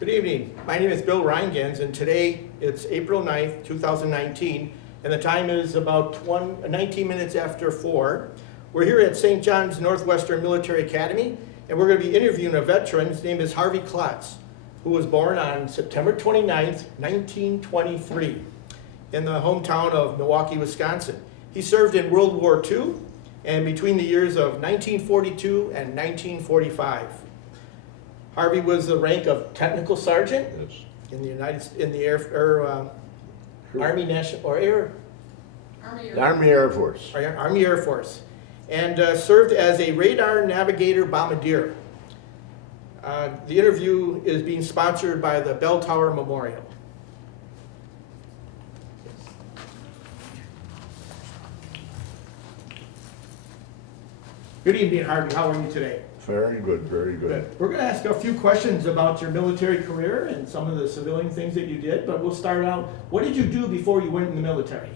Good evening. My name is Bill Reingens, and today it's April 9th, 2019, and the time is about 19 minutes after 4. We're here at St. John's Northwestern Military Academy, and we're going to be interviewing a veteran. His name is Harvey Klotz, who was born on September 29th, 1923, in the hometown of Milwaukee, Wisconsin. He served in World War II, and between the years of 1942 and 1945. Harvey was the rank of technical sergeant in the Army National or Air Army Air Force. Army Air Force, and served as a radar navigator bombardier. The interview is being sponsored by the Bell Tower Memorial. Good evening, Harvey. How are you today? Very good, very good. We're going to ask a few questions about your military career and some of the civilian things that you did, but we'll start out. What did you do before you went in the military?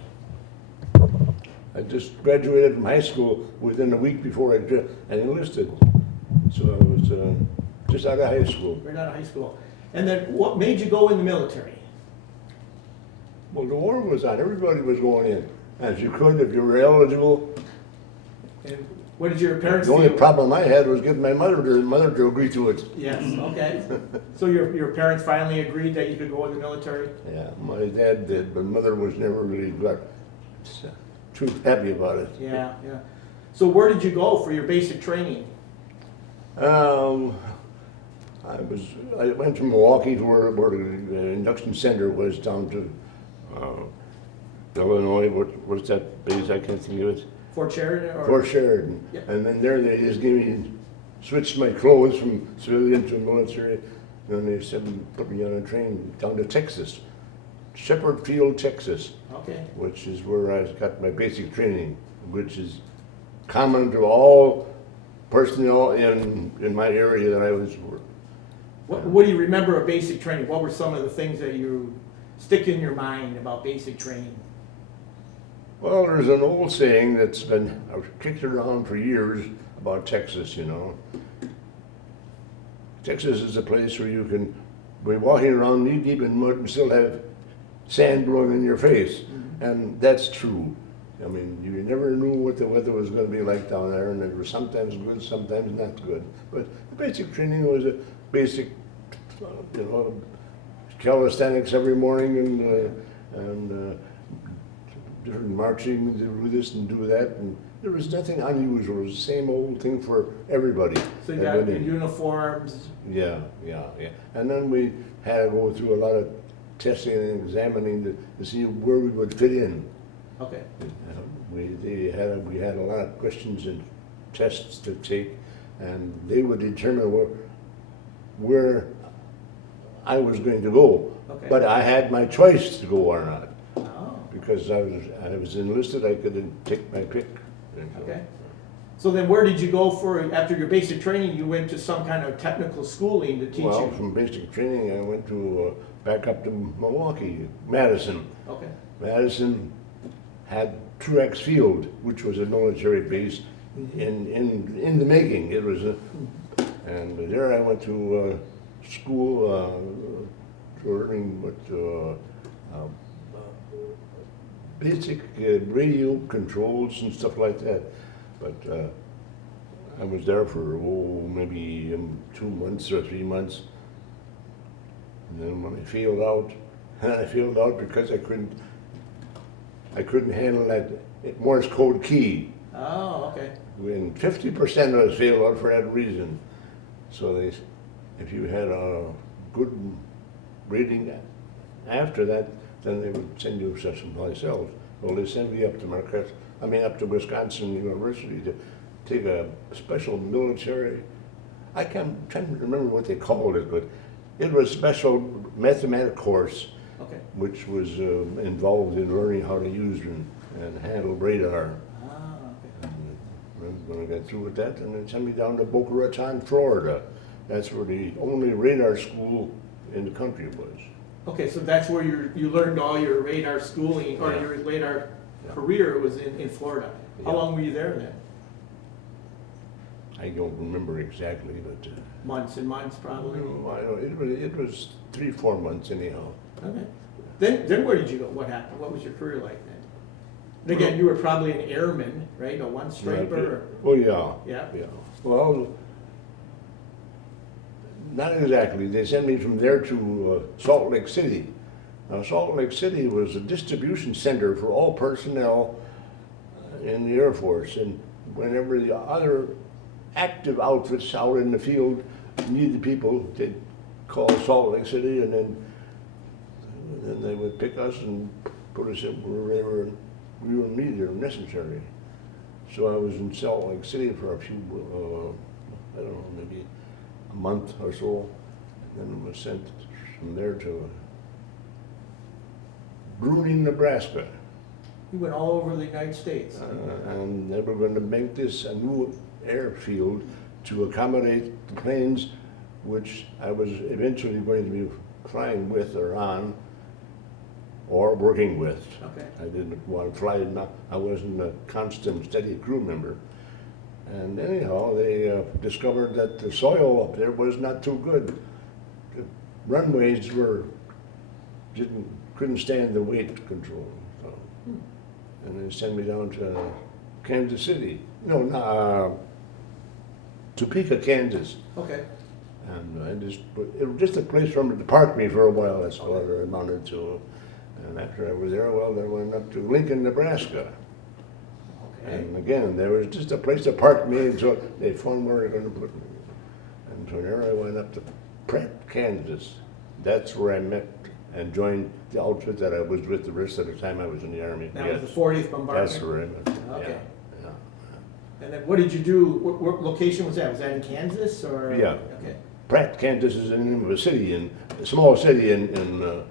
I just graduated from high school within a week before I enlisted. So I was just out of high school. Right out of high school. And then what made you go in the military? Well, the war was on. Everybody was going in. As you could, if you were eligible. And what did your parents The only feel? problem I had was getting my mother to agree to it. Yes, okay. So your parents finally agreed that you could go in the military? Yeah, my dad did, but mother was never really too happy about it. Yeah, yeah. So where did you go for your basic training? I went to Milwaukee to where the induction center was down to Illinois. What's that base? I can't think of it. Fort Sheridan? Or? Fort Sheridan. Yep. And then there they just switched my clothes from civilian to military. And then they put me on a train down to Texas, Shepherd Field, Texas. Okay. Which is where I got my basic training, which is common to all personnel in my area that I was. What do you remember of basic training? What were some of the things that you stick in your mind about basic training? Well, there's an old saying that's been kicked around for years about Texas, you know. Texas is a place where you can be walking around knee deep in mud and still have sand blowing in your face. Mm-hmm. And that's true. I mean, you never knew what the weather was going to be like down there, and it was sometimes good, sometimes not good. But the basic training was a basic, calisthenics every morning and different marching, do this and do that, and there was nothing unusual. It was the same old thing for everybody. So you got your uniforms? Yeah. And then we had to go through a lot of testing and examining to see where we would fit in. Okay. We had a lot of questions and tests to take, and they would determine where I was going to go. Okay. But I had my choice to go or not. Oh. Because I was enlisted, I could take my pick. Okay. So then where did you go after your basic training? You went to some kind of technical schooling to teach Well, you? from basic training, I went to back up to Milwaukee, Madison. Okay. Madison had Truax Field, which was a military base in the making. It was and there I went to school learning basic radio controls and stuff like that. But I was there for maybe 2 months or 3 months. And then when I failed out, because I couldn't handle that Morse code key. Oh, okay. When 50% of us failed out for that reason. So if you had a good rating after that, then they would send you someplace else. Well, they sent me up to Wisconsin University to take a special military. Trying to remember what they called it, but it was a special mathematics course. Okay. Which was involved in learning how to use and handle radar. Ah, okay. And when I got through with that, and they sent me down to Boca Raton, Florida. That's where the only radar school in the country was. Okay, so that's where you learned all your radar schooling, or Yeah. your radar career was in Florida. How Yeah. long were you there then? I don't remember exactly, but. Months and months, probably? No, I don't, it was 3-4 months anyhow. Okay. Then where did you go? What happened? What was your career like then? And again, you were probably an airman, right? A one-striper? Oh, yeah. Yeah. Yeah. Well, not exactly. They sent me from there to Salt Lake City. Now, Salt Lake City was a distribution center for all personnel in the Air Force. And whenever the other active outfits out in the field needed people, they'd call Salt Lake City, and then they would pick us and put us in wherever we were needed or necessary. So I was in Salt Lake City for a few, I don't know, maybe a month or so, and then was sent from there to Bruning, Nebraska. You went all over the United States. And they were going to make this a new airfield to accommodate the planes which I was eventually going to be flying with or on or working with. Okay. I didn't want to fly, I wasn't a constant, steady crew member. And anyhow, they discovered that the soil up there was not too good. The runways couldn't stand the weight control. So. And they sent me down to Kansas City. No, Topeka, Kansas. Okay. And it was just a place for them to park me for a while. That's all I amounted to. And after I was there, well, then I went up to Lincoln, Nebraska. Okay. And again, there was just a place to park me until they found where they were going to put me. And from there I went up to Pratt, Kansas. That's where I met and joined the outfit that I was with the rest of the time I was in the Army. That was the 40th bombardment? That's where I met. Okay. Yeah. And then what did you do? What location was that? Was that in Kansas or? Yeah. Okay. Pratt, Kansas is the name of a small city in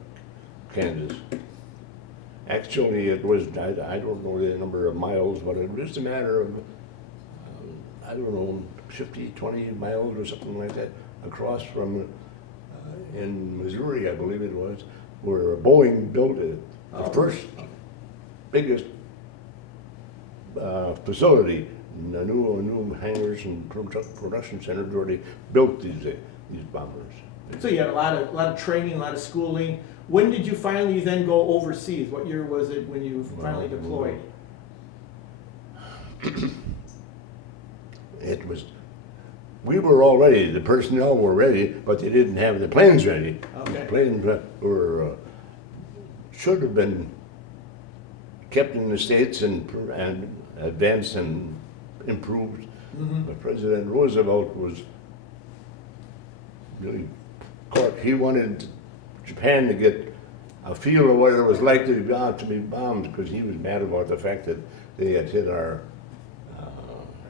Kansas. Actually, it was, I don't know the number of miles, but it was just a matter of, I don't know, 50, 20 miles or something like that, across from, in Missouri, I believe it was, where Boeing built it, the first biggest facility, the new hangars and production centers where they built these bombers. So you had a lot of training, a lot of schooling. When did you finally then go overseas? What year was it when you finally deployed? We were all ready, the personnel were ready, but they didn't have the planes ready. Okay. The planes should have been kept in the States and advanced and improved. Mm-hmm. But President Roosevelt was really caught. He wanted Japan to get a feel of what it was like to be bombed, because he was mad about the fact that they had hit our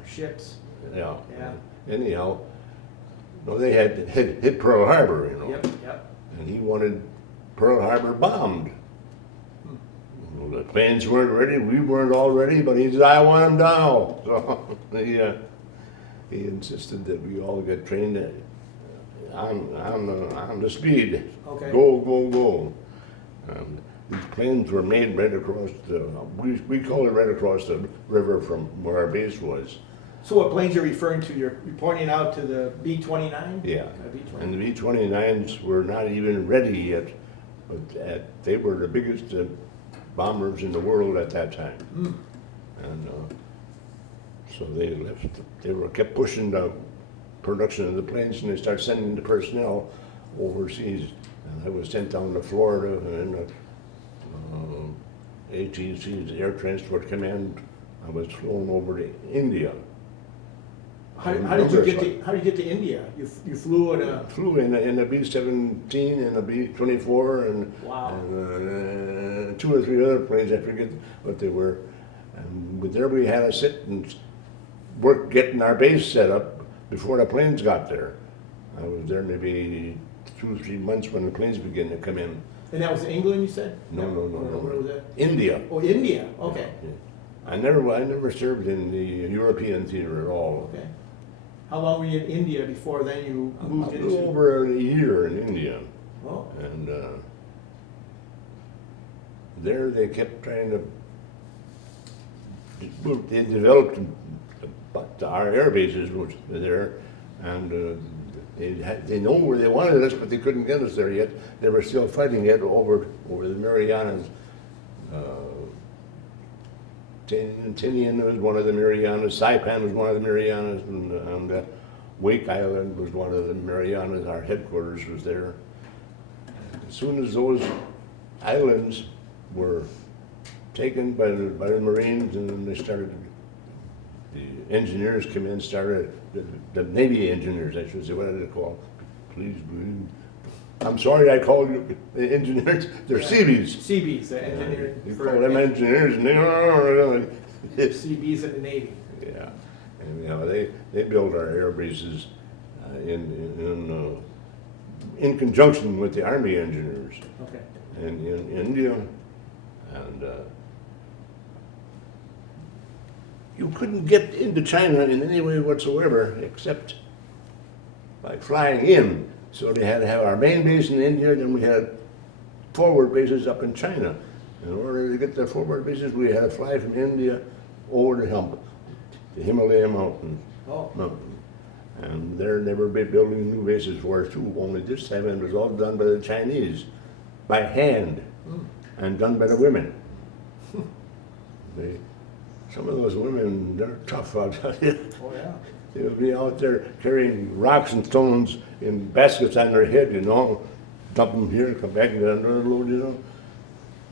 ships. yeah. Yeah. Anyhow, no, they had hit Pearl Harbor, you know. Yep. And he wanted Pearl Harbor bombed. Well, the planes weren't ready, we weren't all ready, but he said, I want them now. So he insisted that we all get trained on the speed. Okay. Go. These planes were made right across we call it right across the river from where our base was. So what planes are you referring to? You're pointing out to the B-29? Yeah, B-29. and the B-29s were not even ready yet, but they were the biggest bombers in the world at that time. Mm. And so they left. They kept pushing the production of the planes, and they started sending the personnel overseas. And I was sent down to Florida, and ATC's Air Transport Command. I was flown over to India. How did you get to India? You flew in a... Flew in a B-17 and a B-24 and, Wow. and 2 or 3 other planes, I forget what they were. But there we had to sit and work getting our base set up before the planes got there. I was there maybe 2 or 3 months when the planes began to come in. And that was England, you said? No. Where was that? India. Oh, India. Okay. Yeah. I never served in the European theater at all. Okay. How long were you in India before then you moved A into? little over a year in India. Oh. And there they kept trying to, they developed our air bases was there, and they know where they wanted us, but they couldn't get us there yet. They were still fighting it over the Marianas. Tinian was one of the Marianas, Saipan was one of the Marianas, and Wake Island was one of the Marianas. Our headquarters was there. As soon as those islands were taken by the Marines, and then they started, the engineers came in, started, the Navy engineers, I should say, what are they called? Please, I'm sorry I called you the engineers, they're Seabees. Seabees, the engineering. You call them engineers, and they Seabees in the Navy. yeah, and you know, they built our air bases in conjunction with the Army engineers. Okay. In India, and you couldn't get into China in any way whatsoever except by flying in. So they had to have our main base in India, then we had forward bases up in China. In order to get the forward bases, we had to fly from India over the hump, the Himalaya mountain. Oh. And there they were building new bases for us too, only this time it was all done by the Chinese, by hand, and done by the women. Some of those women, they're tough, I'll tell you. Oh, yeah. They would be out there carrying rocks and stones in baskets on their head, you know, dump them here, come back and get another load, you know.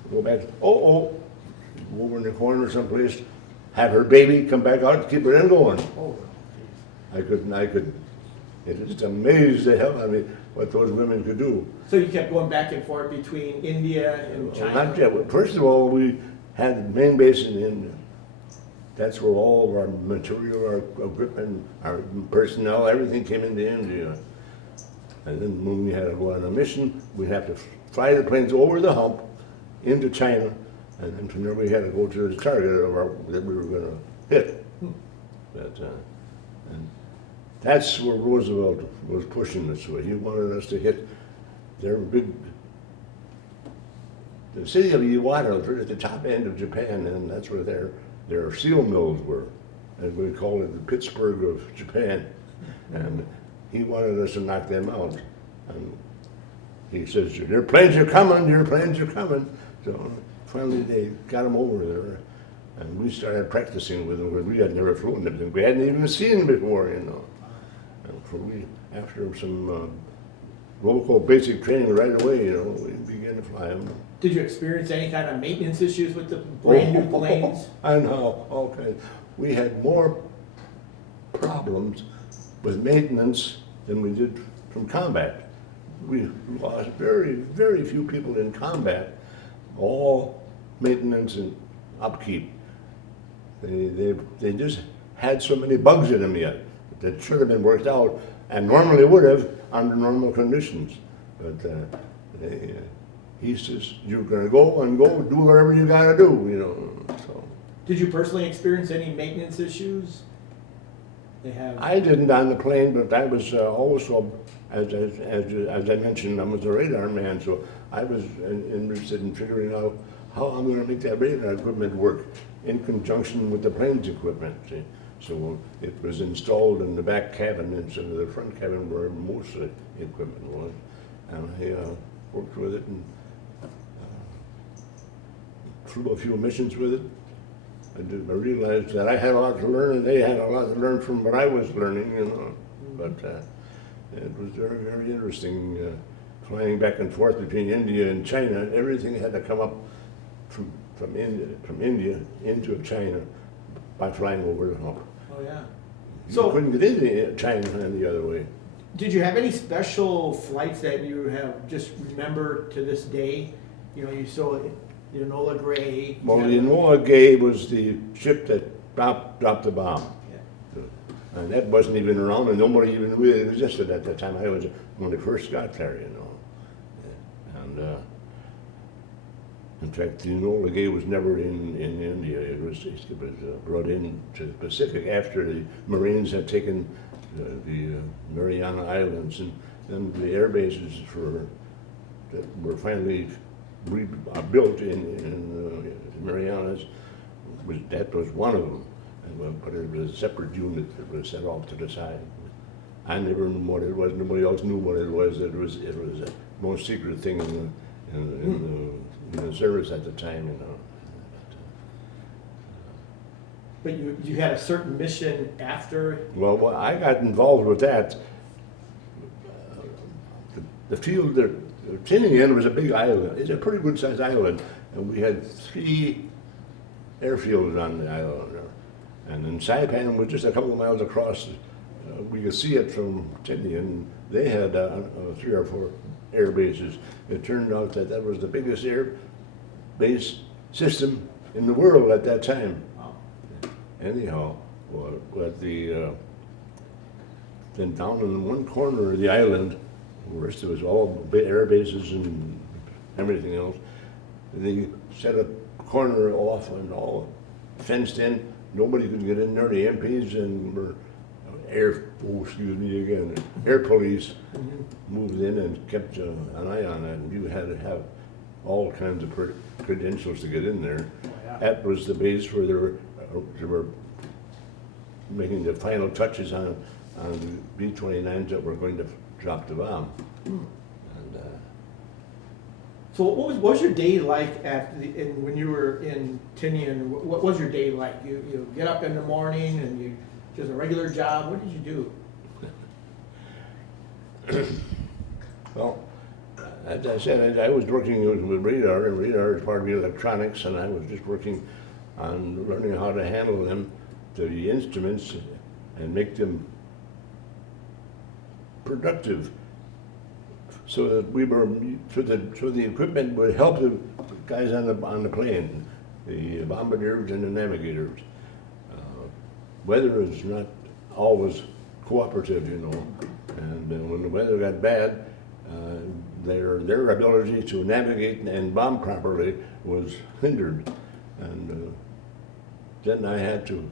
Go back, go over in the corner someplace, have her baby, come back out, keep it in going. Oh, I could, it just amazed the hell out of me what those women could do. so you kept going back and forth between India and China? Not yet. First of all, we had the main base in India. That's where all of our material, our equipment, our personnel, everything came into India. And then when we had to go on a mission, we'd have to fly the planes over the hump into China, and then from there we had to go to the target that we were going to hit. And that's where Roosevelt was pushing us. He wanted us to hit their big. The city of Iwata was right at the top end of Japan, and that's where their steel mills were. And we called it the Pittsburgh of Japan. And he wanted us to knock them out. And he says, your planes are coming, your planes are coming. So finally they got them over there. And we started practicing with them, because we had never flown them. We hadn't even seen them before, you know. And so after some local basic training right away, you know, we began to fly them. Did you experience any kind of maintenance issues with the brand new planes? I know, okay. We had more problems with maintenance than we did from combat. We lost very, very few people in combat, all maintenance and upkeep. They just had so many bugs in them yet that should have been worked out, and normally would have under normal conditions. But he says, you're gonna go and do whatever you gotta do, you know. So Did you personally experience any maintenance issues? They have. I didn't on the plane, but I was also, as I mentioned, I was a radar man, so I was interested in figuring out how I'm going to make that radar equipment work in conjunction with the plane's equipment. See? So it was installed in the back cabin instead of the front cabin where most of the equipment was, and I worked with it and flew a few missions with it. I realized that I had a lot to learn, and they had a lot to learn from what I was learning, you know. But it was very, very interesting flying back and forth between India and China. Everything had to come up from India into China by flying over the hump. Oh yeah. You couldn't get into China any other way. Did you have any special flights that you have just remember to this day? You know, you saw the Enola Gray. Well, the Enola Gay was the ship that dropped the bomb. Yeah. And that wasn't even around, and nobody even knew it existed at that time. I was when I first got there, you know. And in fact, the Enola Gay was never in India. It was brought in to the Pacific after the Marines had taken the Mariana Islands, and then the air bases that were finally built in the Marianas. That was one of them. but it was a separate unit that was set off to the side. I never knew what it was. Nobody else knew what it was. It was a most secret thing in the service at the time, you know. But you had a certain mission after? Well, I got involved with that. The field, Tinian was a big island. It's a pretty good sized island, and we had 3 airfields on the island there. And then Saipan was just a couple of miles across. We could see it from Tinian. They had 3 or 4 air bases. It turned out that that was the biggest air base system in the world at that time. Anyhow, then down in one corner of the island, the rest of it was all air bases and everything else. They set a corner off and all fenced in. Nobody could get in there. The MPs and air police moved in and kept an eye on it. And you had to have all kinds of credentials to get in there. Oh, yeah. That was the base where they were making the final touches on the B-29s that were going to drop the bomb. And, So what was your day like when you were in Tinian? What was your day like? You get up in the morning and you just a regular job. What did you do? well, as I said, I was working with radar, and radar is part of the electronics, and I was just working on learning how to handle them, the instruments, and make them productive, so that so the equipment would help the guys on the plane, the bombardiers and the navigators. Weather is not always cooperative, you know, and when the weather got bad, their ability to navigate and bomb properly was hindered, and then I had to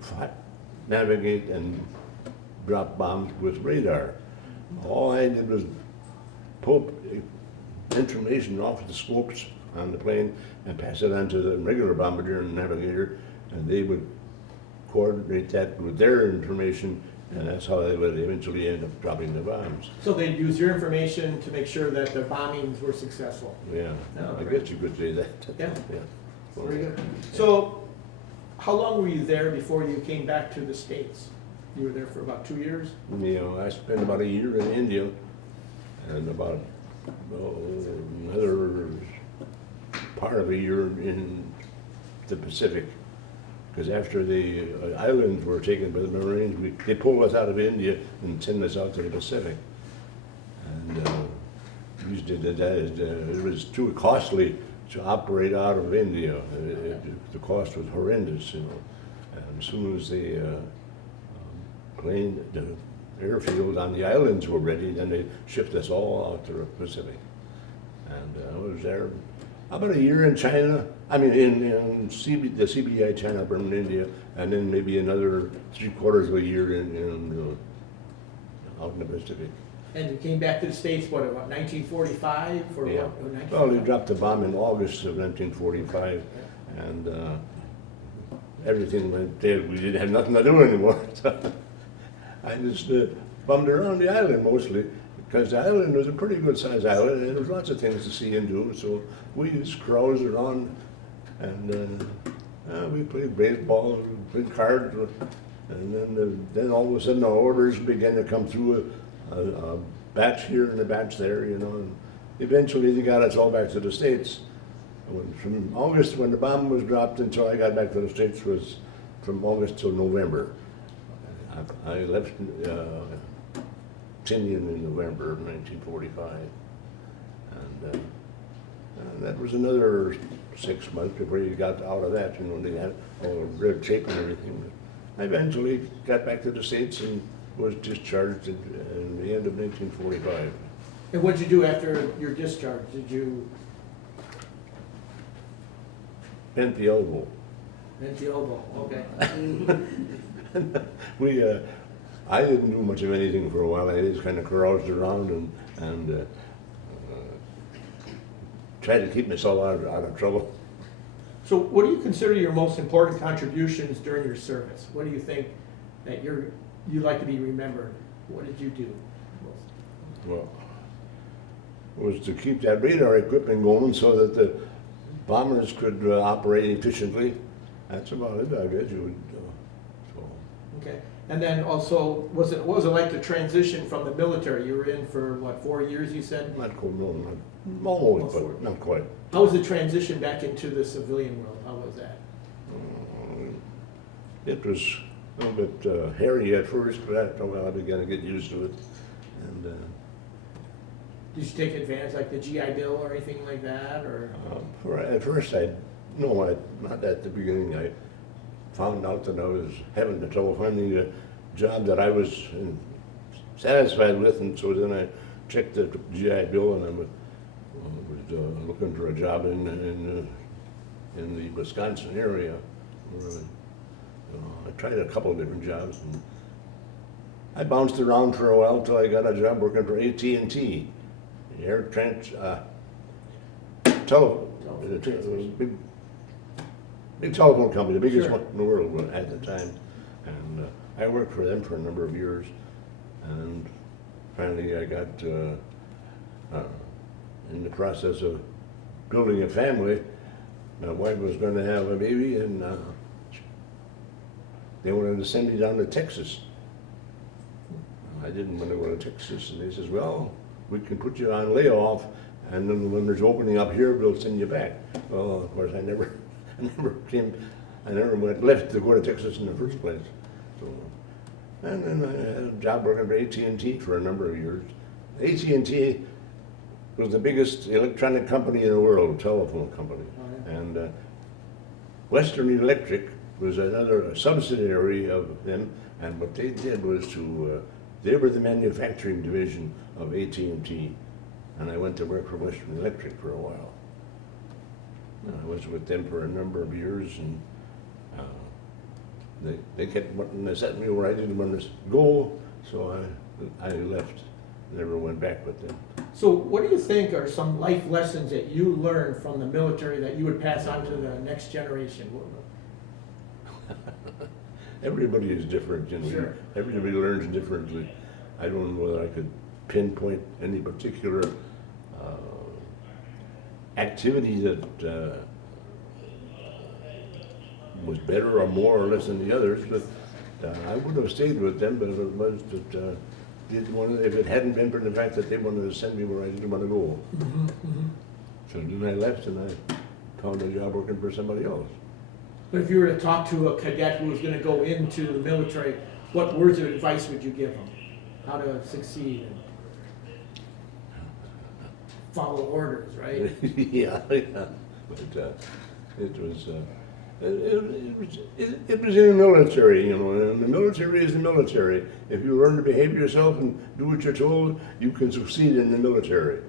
navigate and drop bombs with radar. All I did was pull information off the scopes on the plane and pass it on to the regular bombardier and navigator, and they would coordinate that with their information, and that's how they would eventually end up dropping the bombs. So they'd use your information to make sure that the bombings were successful. Yeah, Oh, I great. guess you could say that. Yeah. Yeah. Very good. So how long were you there before you came back to the States? You were there for about 2 years? You know, I spent about a year in India and about another part of a year in the Pacific. Because after the islands were taken by the Marines, they pulled us out of India and sent us out to the Pacific. And we did that. It was too costly to operate out of India. The cost was horrendous, you know. And as soon as the airfield on the islands were ready, then they shipped us all out to the Pacific. And I was there about a year in China, I mean the CBI China, Burma, India, and then maybe another 3/4 of a year out in the Pacific. And you came back to the States, what, about 1945? Or Yeah. what, or 1945? Well, they dropped the bomb in August of 1945, and everything went dead. We didn't have nothing to do anymore. So I just bummed around the island mostly, because the island was a pretty good sized island, and there was lots of things to see and do. So we just cruised around, and we played baseball, played cards, and then all of a sudden the orders began to come through, a batch here and a batch there, you know. And eventually they got us all back to the States. From August, when the bomb was dropped, until I got back to the States, was from August till November. I left Tinian in November of 1945, and that was another 6 months before you got out of that. You know, they had all red tape and everything. I eventually got back to the States and was discharged in the end of 1945. And what'd you do after your discharge? Did you Bent the elbow. bend the elbow? Okay. I didn't do much of anything for a while. I just kind of caroused around and tried to keep myself out of trouble. So what do you consider your most important contributions during your service? What do you think that you like to be remembered? What did you do? Well, was to keep that radar equipment going so that the bombers could operate efficiently. That's about it, I guess you would. So. Okay, and then also, what was it like to transition from the military? You were in for, what, 4 years, you said? Not cool, no, not almost, but not quite. How was the transition back into the civilian world? How was that? It was a little bit hairy at first, but after a while I began to get used to it. And Did you take advantage, like the GI Bill or anything like that, or? at first not at the beginning. I found out that I was having trouble finding a job that I was satisfied with, and so then I checked the GI Bill, and I was looking for a job in the Wisconsin area. I tried a couple of different jobs, and I bounced around for a while until I got a job working for AT&T, air telephone, big telephone company, the biggest Sure. one in the world at the time. And I worked for them for a number of years, and finally I got in the process of building a family. My wife was going to have a baby, and they wanted to send me down to Texas. I didn't want to go to Texas, and they says, well, we can put you on layoff, and then when there's opening up here, we'll send you back. Well, of course, I never left to go to Texas in the first place. So, and then I had a job working for AT&T for a number of years. AT&T was the biggest electronic company in the world, telephone company. Oh, yeah. And Western Electric was another subsidiary of them, and what they did was they were the manufacturing division of AT&T, and I went to work for Western Electric for a while. I was with them for a number of years, and they kept wanting to set me where I didn't want to go, so I left, never went back with them. So what do you think are some life lessons that you learned from the military that you would pass on to the next generation? Everybody is different, Sure. Everybody learns differently. I don't know whether I could pinpoint any particular activity that was better or more or less than the others, but I would have stayed with them, but it was that if it hadn't been for the fact that they wanted to send me where I didn't want to go. Mm-hmm, mm-hmm. So then I left and I found a job working for somebody else. But if you were to talk to a cadet who was going to go into the military, what words of advice would you give them? How to succeed and follow orders, right? yeah. But it was in the military, and the military is the military. If you learn to behave yourself and do what you're told, you can succeed in the military.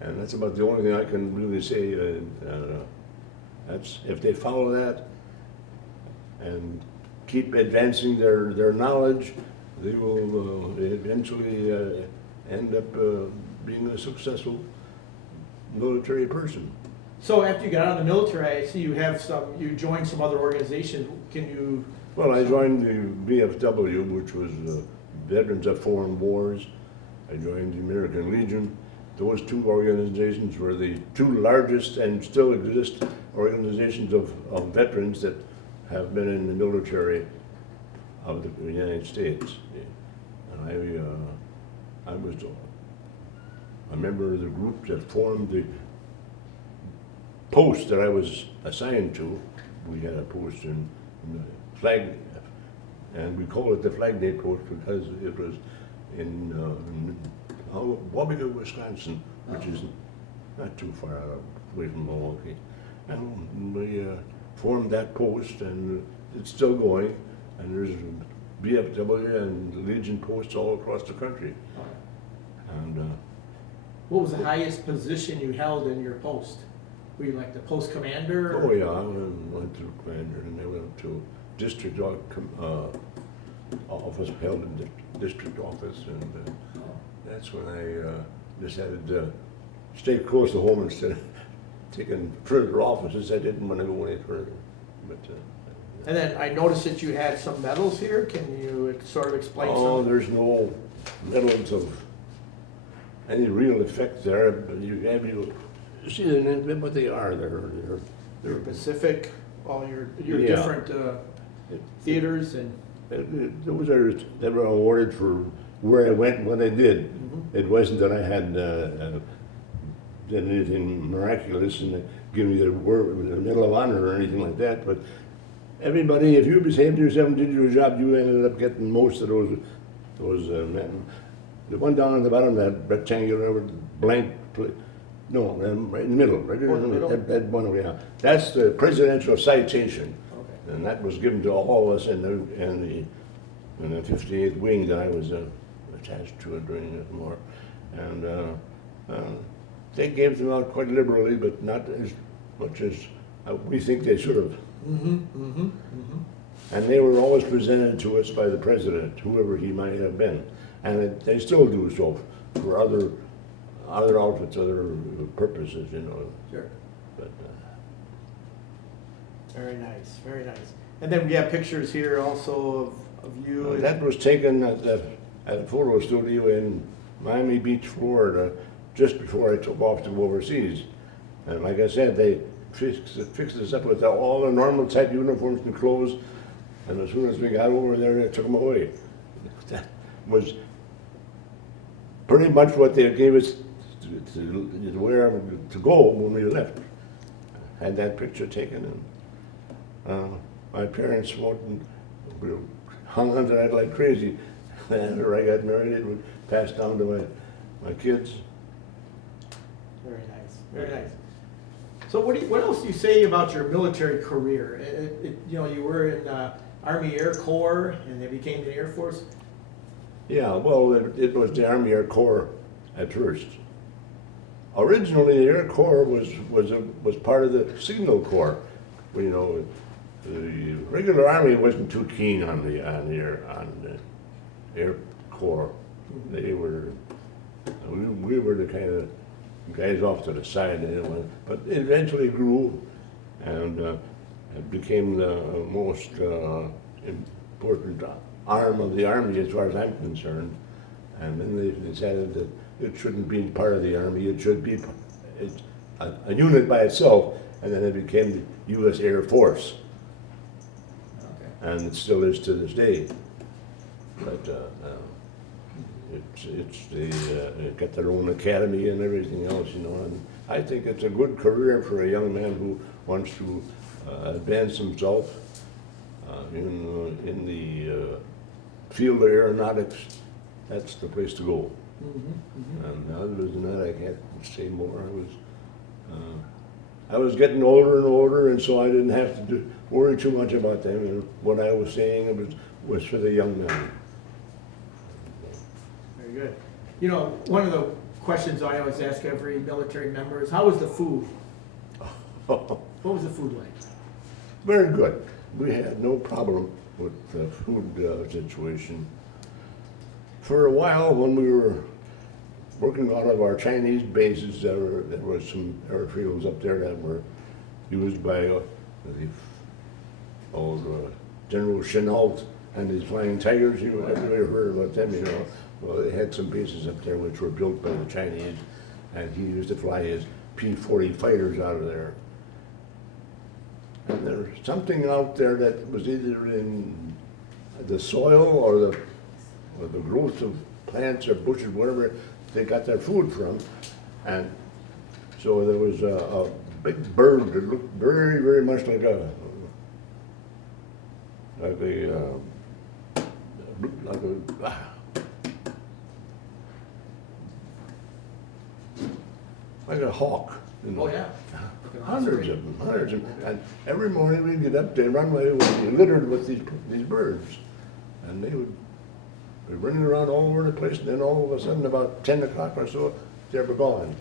And that's about the only thing I can really say. That's if they follow that and keep advancing their knowledge, they will eventually end up being a successful military person. So after you got out of the military, I see you joined some other organization. Can you? Well, I joined the VFW, which was Veterans of Foreign Wars. I joined the American Legion. Those two organizations were the two largest and still exist organizations of veterans that have been in the military of the United States. And I was a member of the group that formed the post that I was assigned to. We had a post in the flag, and we called it the Flag Day post because it was in Wabiga, Wisconsin, which is not too far away from Milwaukee. And we formed that post, and it's still going, and there's BFW and Legion posts all across the country. And What was the highest position you held in your post? Were you like the post commander? oh yeah, I went to commander, and I went to district office, held in the district office, and that's when I decided to stay close to home instead of taken further offices. I didn't want to go any further. But, And then I noticed that you had some medals here. Can you sort of explain oh, some? there's no medals of any real effect there. But you have you see what they are. They're Pacific, all your Yeah. different theaters and. those are they were awarded for where I went and what I did. Mhm. It wasn't that I had did anything miraculous and give me the Medal of Honor or anything like that. But everybody, if you behaved yourself and did your job, you ended up getting most of those men. The one down at the bottom, that rectangular blank, no, right in the middle, right in the middle. That one over here. That's the presidential citation. Okay. And that was given to all of us in the 58th wing that I was attached to it during the war. And they gave them out quite liberally, but not as much as we think they should have. Mm-hmm, mm-hmm, mm-hmm. And they were always presented to us by the president, whoever he might have been. And they still do so for other outfits, other purposes, you know. Sure. But Very nice, very nice. And then we have pictures here also of you. that was taken at a photo studio in Miami Beach, Florida, just before I took off to go overseas. And like I said, they fixed us up with all the normal type uniforms and clothes. And as soon as we got over there, they took them away. That was pretty much what they gave us to wear to go when we left. Had that picture taken, and my parents hung on to that like crazy. After I got married, it was passed down to my kids. Very nice, very nice. So what else do you say about your military career? You know, you were in Army Air Corps, and then became the Air Force. Yeah, well, it was the Army Air Corps at first. Originally, the Air Corps was part of the Signal Corps. You know, the regular Army wasn't too keen on the Air Corps. They were, we were the kind of guys off to the side, you know, but it eventually grew and it became the most important arm of the Army as far as I'm concerned. And then they decided that it shouldn't be part of the Army, it should be a unit by itself, and then it became the U.S. Air Force. Okay. And it still is to this day. But they got their own academy and everything else, you know, and I think it's a good career for a young man who wants to advance himself in the field of aeronautics. That's the place to go. Mm-hmm, mm-hmm. And other than that, I can't say more. I was getting older and older, and so I didn't have to worry too much about them. And what I was saying was for the young men. Very good. You know, one of the questions I always ask every military member is, how was the food? What was the food like? Very good. We had no problem with the food situation. For a while, when we were working out of our Chinese bases, there were some airfields up there that were used by the old General Chenault and his Flying Tigers. You ever heard about them, you know? Well, they had some bases up there which were built by the Chinese, and he used to fly his P-40 fighters out of there. And there's something out there that was either in the soil or the growth of plants or bushes, whatever they got their food from. And so there was a big bird that looked very, very much like a hawk. You know. Oh, yeah. Hundreds of them. And every morning we'd get up, the runway would be littered with these birds. And they would be running around all over the place, and then all of a sudden, about 10 o'clock or so, they were gone.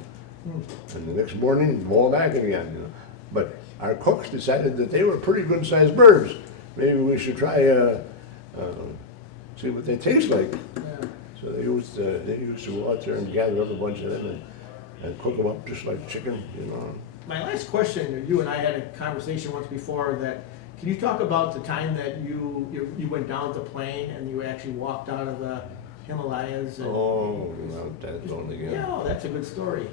And the next morning, all back again. You know. But our cooks decided that they were pretty good-sized birds. Maybe we should try see what they taste like. Yeah. So they used to go out there and gather up a bunch of them and cook them up just like chicken, you know. My last question, you and I had a conversation once before that, can you talk about the time that you went down with the plane and you actually walked out of the Himalayas? And, Oh, not that long again. yeah, oh, that's a good story.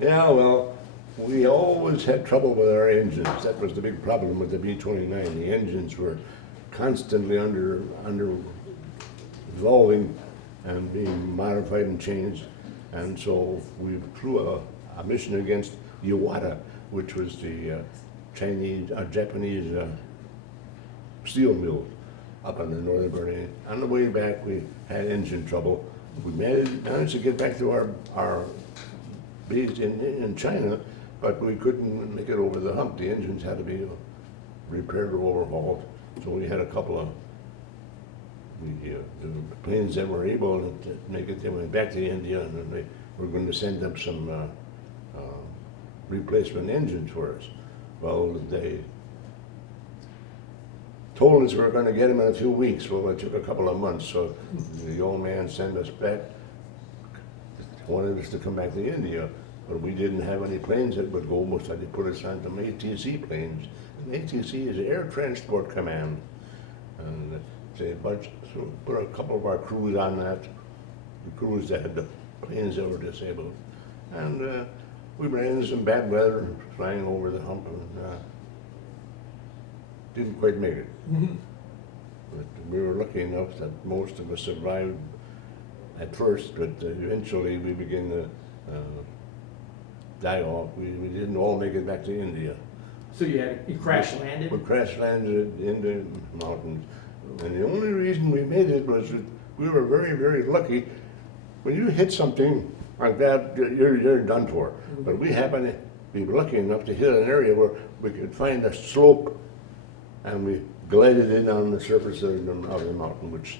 Yeah, well, we always had trouble with our engines. That was the big problem with the B-29. The engines were constantly under evolving and being modified and changed. And so we flew a mission against Iwata, which was the Japanese steel mill up on the northern Bermuda. On the way back, we had engine trouble. We managed to get back to our base in China, but we couldn't make it over the hump. The engines had to be repaired or overhauled. So we had a couple of the planes that were able to make it. They went back to India, and then they were going to send up some replacement engines for us. Well, they told us we were going to get them in a few weeks. Well, it took a couple of months, so the old man sent us back, wanted us to come back to India, but we didn't have any planes that would go. Most likely put us on some ATC planes. And ATC is Air Transport Command. And they so put a couple of our crews on that, the crews that had the planes that were disabled. And we ran into some bad weather, flying over the hump, and didn't quite make it. Mm-hmm. But we were lucky enough that most of us survived at first, but eventually we began to die off. We didn't all make it back to India. So you crash landed? We crash landed in the mountains. And the only reason we made it was that we were very, very lucky. When you hit something like that, you're done for. Mm-hmm. But we happened to be lucky enough to hit an area where we could find a slope, and we glided in on the surface of the mountain, which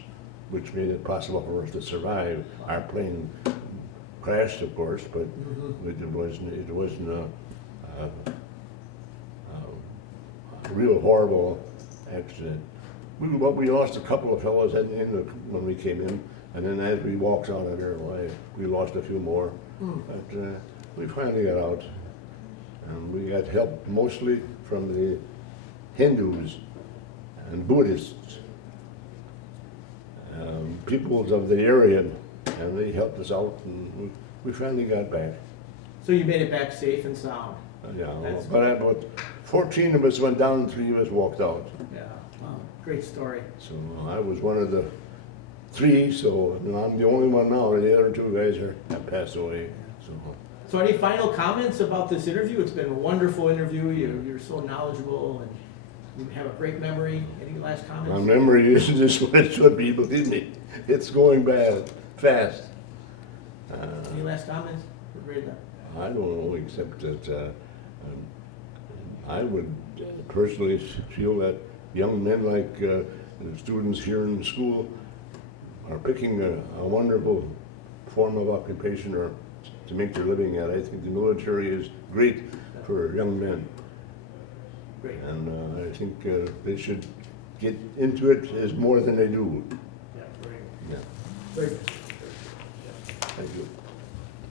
made it possible for us to survive. Our plane crashed, of course, but it wasn't a real horrible accident. We lost a couple of fellows when we came in, and then as we walked out of there, we lost a few more. But we finally got out, and we got help mostly from the Hindus and Buddhists, peoples of the area, and they helped us out, and we finally got back. So you made it back safe and sound? Yeah, That's but about 14 of us went down, 3 of us walked out. Yeah, wow, great story. So I was one of the 3, so I'm the only one now. The other 2 guys have passed away. So any final comments about this interview? It's been a wonderful interview. You're so knowledgeable and you have a great memory. Any last comments? My memory isn't as what it should be, believe me. It's going bad, fast. Any last comments? I don't know, except that I would personally feel that young men like the students here in school are picking a wonderful form of occupation or to make their living at. I think the military is great for young men. Great. And I think they should get into it as more than they do. Yeah, great. Yeah. Very good. Thank you.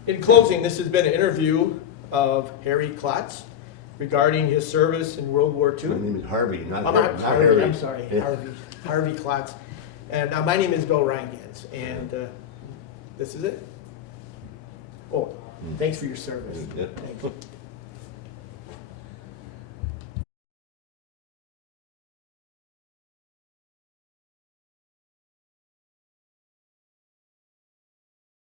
In closing, this has been an interview of Harvey Klotz regarding his service in World War II. My name is Harvey, not Harvey. Harry. I'm sorry, Yeah. Harvey Klotz. And my name is Bill Reingans, and this is it. Oh, thanks for your service. Yeah. Thank you.